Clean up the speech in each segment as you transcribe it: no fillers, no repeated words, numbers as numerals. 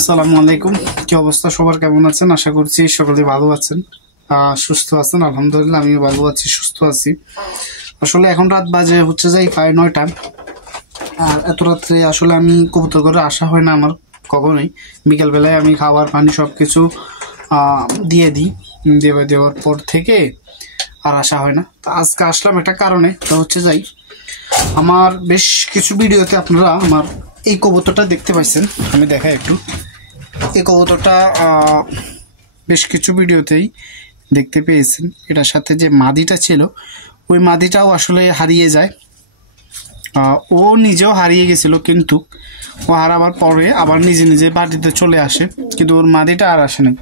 আসসালামু আলাইকুম। কি অবস্থা সবার, কেমন আছেন? আশা করছি সকলে ভালো আছেন, সুস্থ আছেন। আলহামদুলিল্লাহ আমিও ভালো আছি, সুস্থ আছি। আসলে এখন রাত বাজে হচ্ছে যাই 9:30। আর এত রাত্রে আসলে আমি কবুতর করে আসা হয় না আমার কখনোই। বিকেলবেলায় আমি খাবার পানি সব কিছু দিয়ে দিই, দেওয়ার পর থেকে আর আসা হয় না। তো আজকে আসলাম একটা কারণে, তো হচ্ছে যাই আমার বেশ কিছু ভিডিওতে আপনারা আমার এই কবুতরটা দেখতে পাইছেন। আমি দেখাই একটু। এই কবুতরটা বেশ কিছু ভিডিওতেই দেখতে পেয়েছেন। এটার সাথে যে মাদিটা ছিল, ওই মাদিটাও আসলে হারিয়ে যায়। ও নিজেও হারিয়ে গেছিল, কিন্তু ও হারাবার পরে আবার নিজে নিজে বাড়িতে চলে আসে, কিন্তু ওর মাদিটা আর আসে না।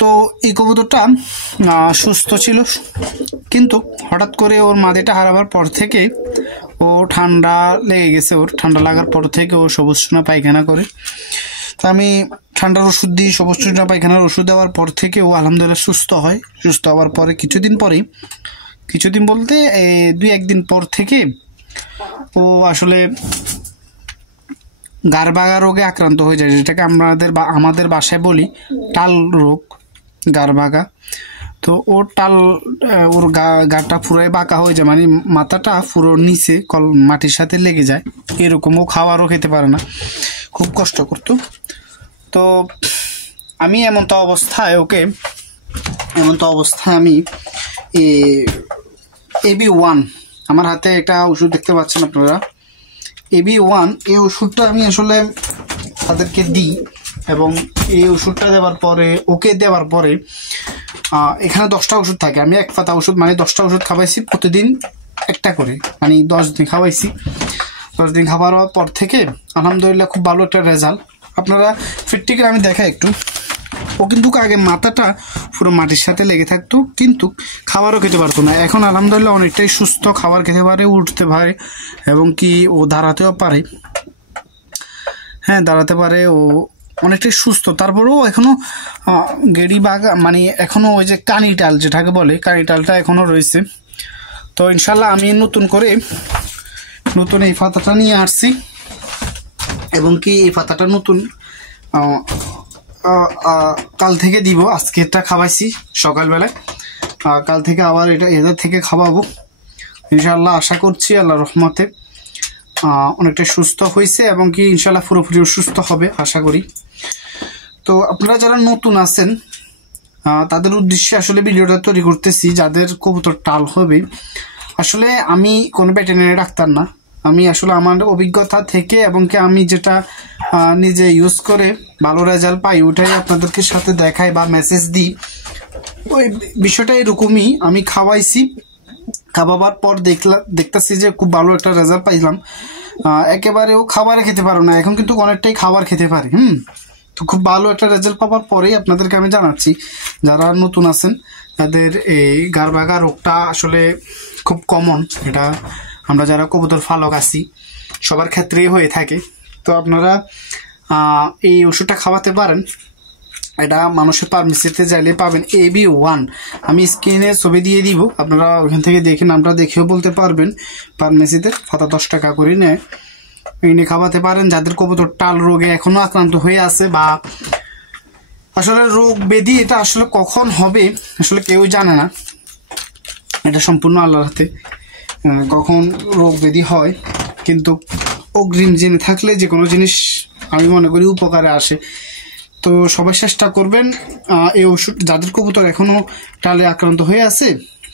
তো এই কবুতরটা সুস্থ ছিল, কিন্তু হঠাৎ করে ওর মাদিটা হারাবার পর থেকে ও ঠান্ডা লেগে গেছে। ওর ঠান্ডা লাগার পর থেকে ও সবুজ সোনা পায়খানা করে। তো আমি ঠান্ডার ওষুধ দিই, সবুজ সোনা পায়খানার ওষুধ দেওয়ার পর থেকে ও আলহামদুলিল্লাহ সুস্থ হয়। সুস্থ হওয়ার পরে কিছুদিন বলতে 2-1 দিন পর থেকে ও আসলে গারবাগা রোগে আক্রান্ত হয়ে যায়, যেটাকে আমাদের বাসায় বলি টাল রোগ, গারবাগা। তো ওর ওর গাটা পুরোই বাঁকা হয়ে যায়, মানে মাথাটা পুরো নিচে মাটির সাথে লেগে যায় এরকম। ও খাওয়ারও খেতে পারে না, খুব কষ্ট করতো। তো আমি এমন তো অবস্থায় আমি AB1, আমার হাতে একটা ওষুধ দেখতে পাচ্ছেন আপনারা, AB1। এই ওষুধটা আমি আসলে তাদেরকে দিই, এবং এই ওষুধটা দেওয়ার পরে এখানে 10টা ওষুধ থাকে। আমি এক পাতা ওষুধ, মানে 10টা ওষুধ খাওয়াইছি প্রতিদিন একটা করে, মানে 10 দিন খাওয়াইছি। 10 দিন খাওয়ার পর থেকে আলহামদুলিল্লাহ খুব ভালো একটা রেজাল্ট। আপনারা ফিটটিকে আমি দেখাই একটু। ও কিন্তু আগে মাথাটা পুরো মাটির সাথে লেগে থাকতো, কিন্তু খাবারও খেতে পারতো না। এখন আলহামদুলিল্লাহ অনেকটাই সুস্থ, খাবার খেতে পারে, উঠতে পারে, এবং কি ও দাঁড়াতেও পারে। হ্যাঁ, দাঁড়াতে পারে, ও অনেকটাই সুস্থ। তারপরেও এখনো গেড়ি বাগা, মানে এখনো ওই যে কানিটাল যেটাকে বলে, কানিটালটা এখনো রয়েছে। তো ইনশাল্লাহ আমি নতুন এই পাতাটা নিয়ে আসছি, এবং কি এই পাতাটা নতুন কাল থেকে দিব। আজকে এটা খাওয়াইছি সকালবেলায়, কাল থেকে আবার এদের থেকে খাওয়াবো ইনশাল্লাহ। আশা করছি আল্লাহ রহমতে অনেকটা সুস্থ হয়েছে, এবং কি ইনশাল্লাহ পুরোপুরি সুস্থ হবে আশা করি। তো আপনারা যারা নতুন আছেন তাদের উদ্দেশ্যে আসলে ভিডিওটা তৈরি করতেছি, যাদের কবুতর টাল হবে। আসলে আমি কোনো ভেটেরিনারি ডাক্তার না, আমি আসলে আমার অভিজ্ঞতা থেকে, এবং কি আমি যেটা নিজে ইউজ করে ভালো রেজাল্ট পাই, ওটাই আপনাদেরকে সাথে দেখাই বা মেসেজ দিই। ওই বিষয়টা এরকমই। আমি খাওয়াইছি, খাওয়াবার পর দেখতেছি যে খুব ভালো একটা রেজাল্ট পাইলাম। একেবারে ও খাবারে খেতে পারো না, এখন কিন্তু অনেকটাই খাবার খেতে পারে। তো খুব ভালো একটা রেজাল্ট পাওয়ার পরেই আপনাদেরকে আমি জানাচ্ছি, যারা নতুন আছেন তাদের এই গারবাগা রোগটা আসলে খুব কমন। এটা আমরা যারা কবুতর পালক আছি সবার ক্ষেত্রেই হয়ে থাকে। তো আপনারা এই ওষুধটা খাওয়াতে পারেন। এটা মানুষের ফার্মেসিতে চাইলে পাবেন, AB1। আমি স্ক্রিনে ছবি দিয়ে দিব, আপনারা ওখান থেকে দেখে নামটা দেখেও বলতে পারবেন। ফার্মেসিতে পাতা 10 টাকা করে নেয়, এনে খাওয়াতে পারেন। যাদের কবুতর টাল রোগে এখনো আক্রান্ত হয়ে আছে, বা আসলে রোগ ব্যাধি এটা আসলে কখন হবে আসলে কেউ জানে না, এটা সম্পূর্ণ আল্লাহর হাতে কখন রোগ ব্যাধি হয়। কিন্তু অগ্রিম জেনে থাকলে যে কোনো জিনিস আমি মনে করি উপকারে আসে। তো সবাই চেষ্টা করবেন এই ওষুধ, যাদের কবুতর এখনো টালে আক্রান্ত হয়ে আছে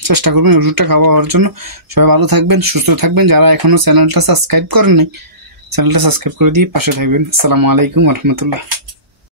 চেষ্টা করবেন ওষুধটা খাওয়ার জন্য। সবাই ভালো থাকবেন, সুস্থ থাকবেন। যারা এখনো চ্যানেলটা সাবস্ক্রাইব করেননি, চ্যানেলটা সাবস্ক্রাইব করে দিয়ে পাশে থাকবেন। আসসালামু আলাইকুম ওয়া রাহমাতুল্লাহ।